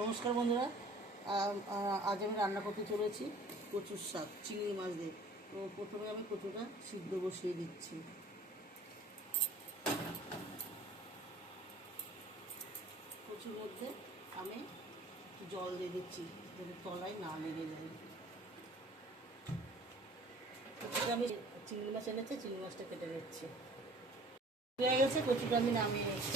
নমস্কার বন্ধুরা। আজ আমি রান্না করতে চলেছি কচুর শাক, চিংড়ি মাছ দিয়ে। তো প্রথমে আমি কচুটা সিদ্ধ বসিয়ে দিচ্ছি। কচুর মধ্যে আমি জল দিয়ে দিচ্ছি, যাতে তলায় না লেগে যায়। কচুটা আমি চিংড়ি মাছ এনেছে, চিংড়ি মাছটা কেটে নিচ্ছি। হয়ে গেছে, কচুটা আমি নামিয়ে নিচ্ছি।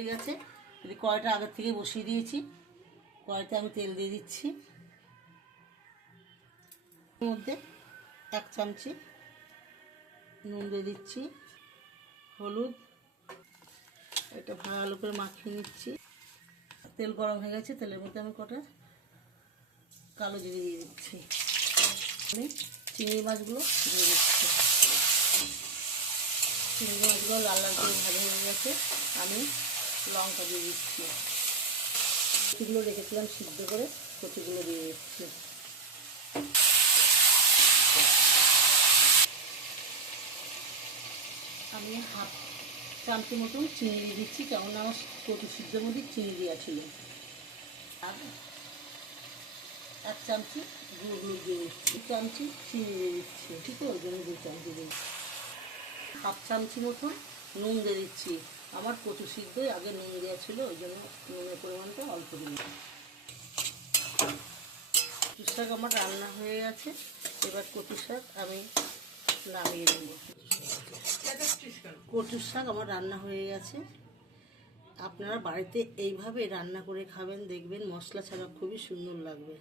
হয়ে গেছে। কড়াইটা আগের থেকে বসিয়ে দিয়েছি। কড়াইতে আমি তেল দিয়ে দিচ্ছি। মধ্যে এক চামচি নুন দিয়ে দিচ্ছি, হলুদ। এটা ভালো করে মাখিয়ে নিচ্ছি। তেল গরম হয়ে গেছে, তেলের মধ্যে আমি কটা কালো জিরে দিয়ে দিচ্ছি। আমি চিংড়ি মাছগুলো দিয়ে দিচ্ছি। চিংড়ি মাছগুলো লাল লাল করে ভাজা হয়ে গেছে। আমি লঙ্কা দিয়ে দিচ্ছি। কচুগুলো রেখেছিলাম সিদ্ধ করে, কচুগুলো দিয়ে দিচ্ছি। আমি হাফ চামচি মতন চিনি দিয়ে দিচ্ছি, কেমন আমার কচু সিদ্ধের মধ্যে চিনি দেওয়া ছিল। আর এক চামচি গুঁড়ো গুঁড়ো দিয়ে দিচ্ছি চামচি চিনি দিয়ে দিচ্ছি, ঠিক ওই জন্য দু চামচি দিয়ে দিচ্ছি। হাফ চামচি মতন নুন দিয়ে দিচ্ছি। আমার কচু সিদ্ধই আগে নুন দেওয়া ছিল ওই জন্য নুনের পরিমাণটা অল্প দিলাম। কচু শাক আমার রান্না হয়ে গেছে, এবার কচু শাক আমি নামিয়ে দেব কচুর শাক আমার রান্না হয়ে গেছে। আপনারা বাড়িতে এইভাবে রান্না করে খাবেন, দেখবেন মশলা ছাড়া খুবই সুন্দর লাগবে।